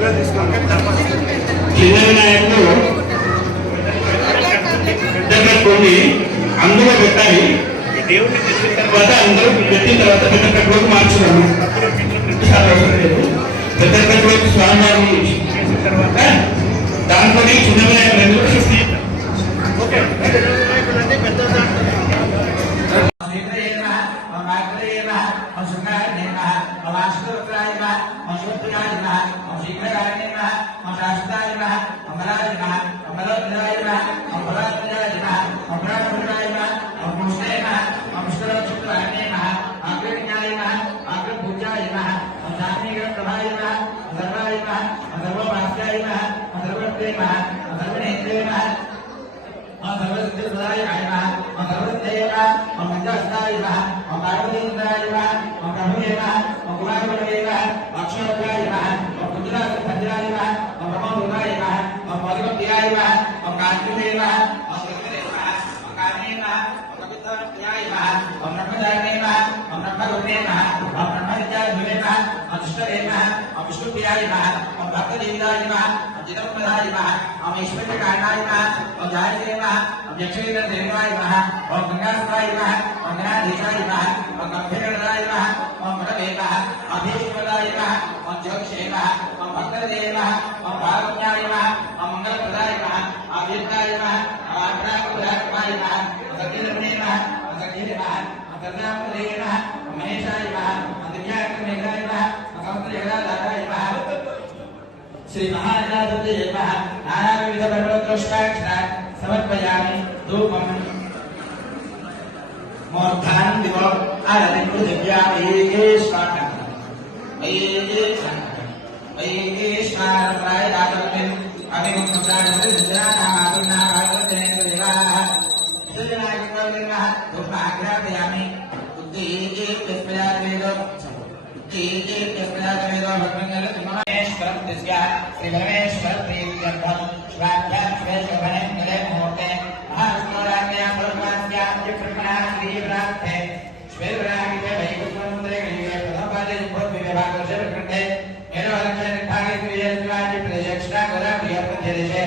చిన్న వినాయకుడు పెట్టుకోండి, అందులో పెట్టాలి. తర్వాత అందరూ పెట్టిన తర్వాత పెద్ద కట్టులోకి మార్చున్నాము. పెద్ద కట్టులోకి స్వామివారిని చేసిన తర్వాత దాంట్లో చిన్న వినాయకుడు श्री महाराज नानाविध समर्पयामि धूपं मूर्धानं दिवो आरतिं पृथिव्यामि ऐश्वर्य राजवतिं अभिमुख मुद्राजवति सुजनानामागुणागुणेन देवाः सुजनागुणेन धूपाग्रापयामि उद्दीये पुष्पयावेदो भगवन्गलतिमहेश्वरं दिस्या श्री परमेश्वर प्रीत्यर्थं श्राद्धात् श्वेतभनेन्द्रे मुहूर्ते महाविष्णुराज्ञा परमास्यां चित्रकणा श्रीप्राप्ते श्वेतरागिते वैकुण्ठमन्दिरे गृहे प्रथमपादे भूद्विभागस्य विकृते मेरुवलक्षनिर्भागे गृहे शिवाजि प्रदक्षिणा गोदाप्रियप्रत्यदेशे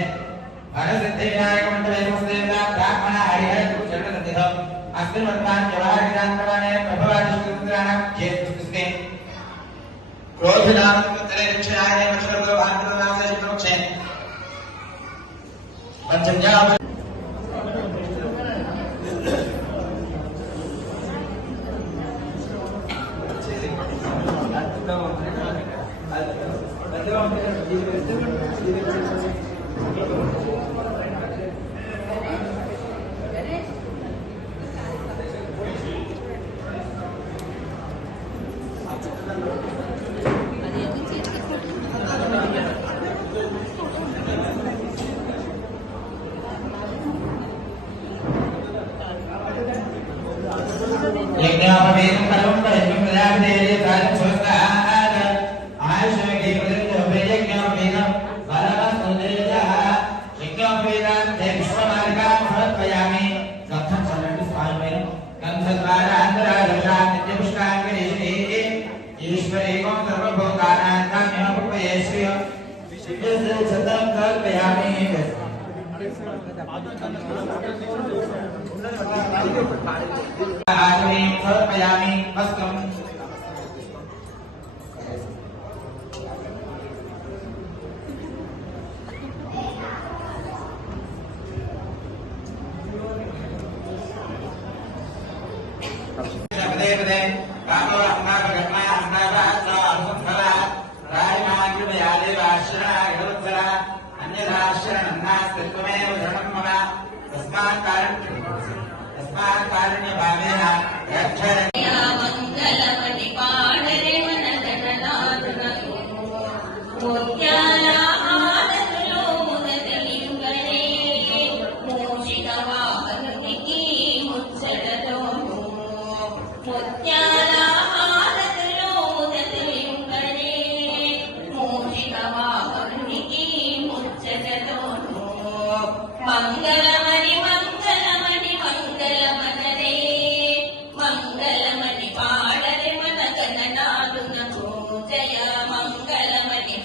भरसिद्धिविनायकमण्डलेशदेवता ब्राह्मण हरिहरचरणनिधिः अस्मिन् वर्तमाने व्यवहारविधानप्रमाणे प्रभवादिष्कृत्राणां चेतुस्ते क्रोधनाम तरे रक्षणाय वर्षो भागवतनासे प्रवक्षे पंचम्या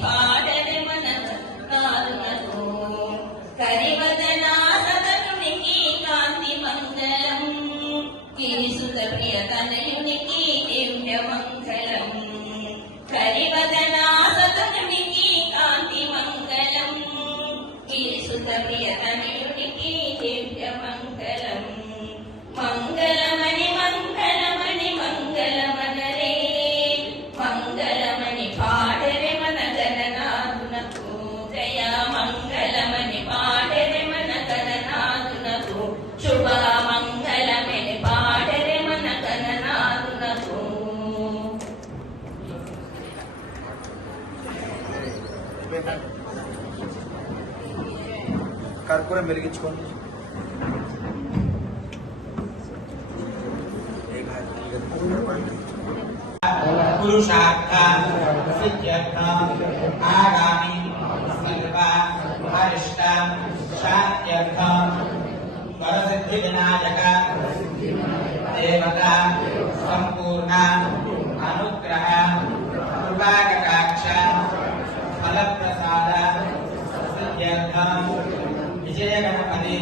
पाडरे కర్పూరం వెలిగించుకోండి. పురుషార్థం సిద్ధ్యర్థం ఆగామి సర్వ అరిష్ట శాంత్యర్థం వరసిద్ధి వినాయక దేవత సంపూర్ణ అనుగ్రహ కృపాకటాక్ష ఫలప్రసాద సిద్ధ్యర్థం విజయ గణపతి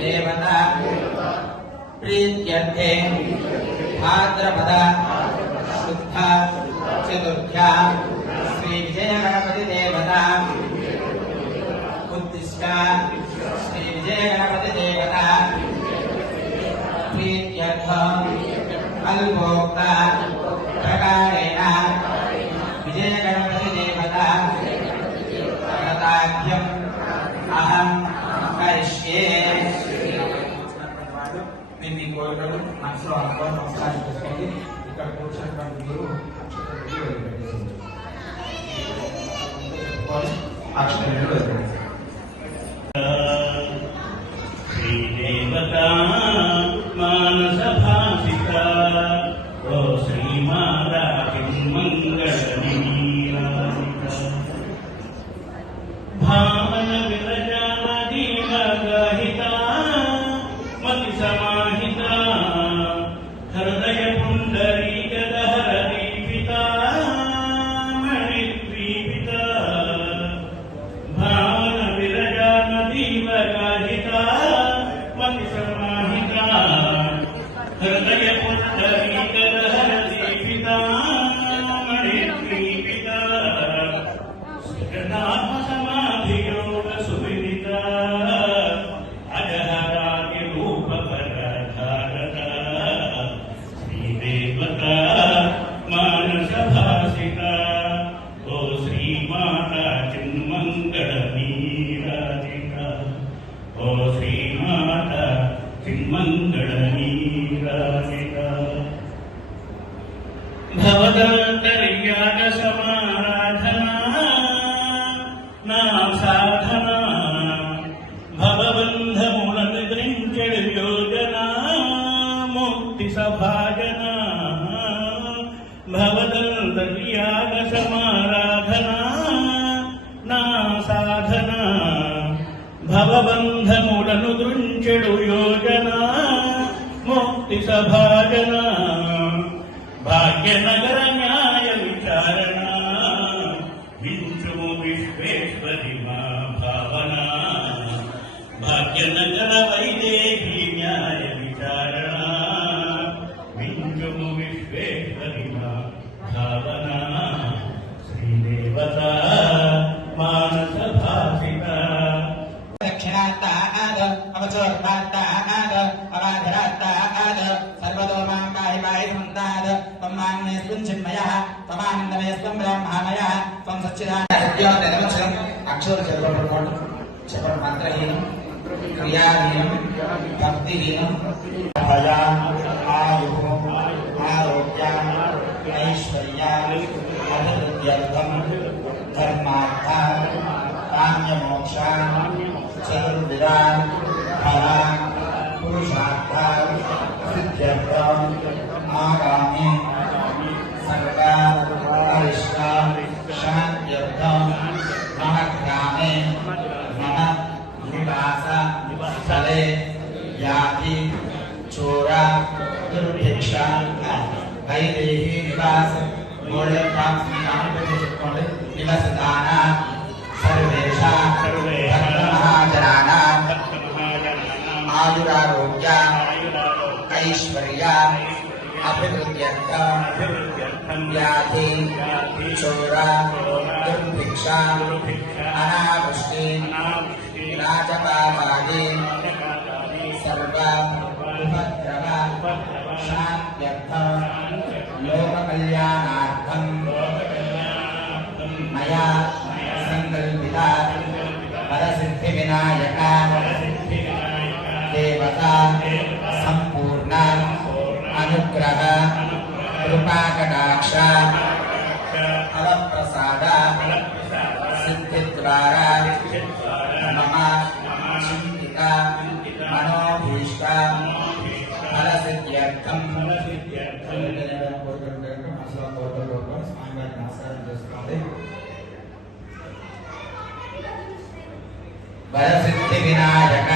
దేవత ప్రీత్యర్థే భాద్రపద శుద్ధ చతుర్థ్యా శ్రీ విజయ గణపతి దేవత ఉద్దిష్ట శ్రీ విజయ గణపతి దేవత ప్రీత్యర్థం అల్పోక్త ప్రకారేణ విజయ గణపతి దేవత ప్రతాఖ్యం అహం కరిష్యే. నేను మీ కోరికలు మనసులో అనుభవం నమస్కారం చేసుకోండి. ఇక్కడ కూర్చున్నటువంటి మీరు అక్షరాలు శ్రీదేవత మానస భాసిత ఓ శ్రీమాతా మంగళ భావన విరజాన దీవగాహిత మతి సమాహిత హృదయ పుండరీక దహర దీపిత మణిద్వీపిత భావన విరజాన దీవగాహిత మతి సమాహిత హృదయ పుండరీక దహర దీపిత మణిద్వీపిత సమాధియోగ సువిదిత అజహరాగి రూపపరధారత శ్రీదేవత మానస భాసిత ఓ శ్రీమాతా చిన్మంగళ నీరాజిత ఓ శ్రీమాతా చిన్మంగళ నీరాజిత భవదంతర్యాగ సమారాధనా నా సాధన భవబంధముల నిద్రించెడు యోజన ముక్తి సభాజన భవదంతర్యాగ సమారాధన నా సాధన భవబంధములను దృంచెడు యోజన ముక్తి సభాజన భాగ్యనగర న్యాయ విచారణ వించుము విశ్వేశ్వరి మా భావన భాగ్యనగర వైదేహి న్యాయ విచారణ వించుము విశ్వేశ్వరి మా భావన శ్రీదేవత మానస భాసిత దక్షిణాత్తానాద అవచోర్తాత్తానాద అవాధరాత్తానాద సర్వతో మాం పాహి పాహి సముద్రాద త్వం మాన్యేస్మిన్ చిన్మయః త్వమానందమేస్మిన్ బ్రహ్మమయః త్వం సచ్చిదానందమక్షరం అక్షరం చదవడం చెప్పడం మంత్రహీనం క్రియాహీనం భక్తిహీనం భయా ఆయు ఆరోగ్య ఐశ్వర్య అభివృద్ధ్యర్థం ధర్మార్థ కామ్యమోక్ష చతుర్విధా ఫల పురుషార్థ సిద్ధ్యర్థం ఆగామి సర్వ అరిష్ట శాంత్యర్థం మమ గ్రామే మమ నివాస స్థలే వ్యాధి చోర దుర్భిక్ష వైదేహి నివాస చెప్పుకోండి నివసదాన సర్వేషా భక్తమహాజనానా ఆయురారోగ్య ఐశ్వర్య అభివృద్ధ్యర్థం వ్యాధి చోర దుర్భిక్ష అనావృష్టి రాజపాపాది సర్వ ఉపద్రవ శాంత్యర్థం లోక కళ్యాణార్థం మయా సంకల్పిత వరసిద్ధి వినాయక దేవత సంపూర్ణ అనుగ్రహ కృపాకటాక్ష ఫలప్రసాద సిద్ధిద్వారా చత్వార మమ చింతిత మనోభీష్ట ఫలసిద్ధ్యర్థం ఫలసిద్ధ్యర్థం మనసులో కోరుకుంటూ స్వామివారికి నమస్కారం చేసుకోండి. వరసిద్ధి వినాయక